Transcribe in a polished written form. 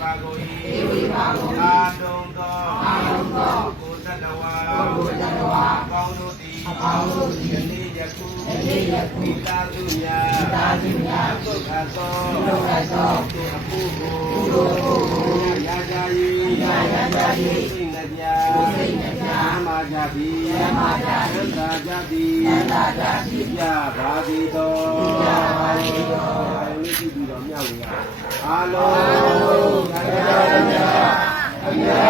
ပါကို၏အာတုံသောကိုယ်တတဝါပေါင်းတို့သည်ယနေ့ယခုမိသားစုများသုခသောအဖို့ကိုရာဇာယီစိတ်နှပြမာကြသည်သံသာကြသည်ပြပါသည်တော်အာလုံးသာသာ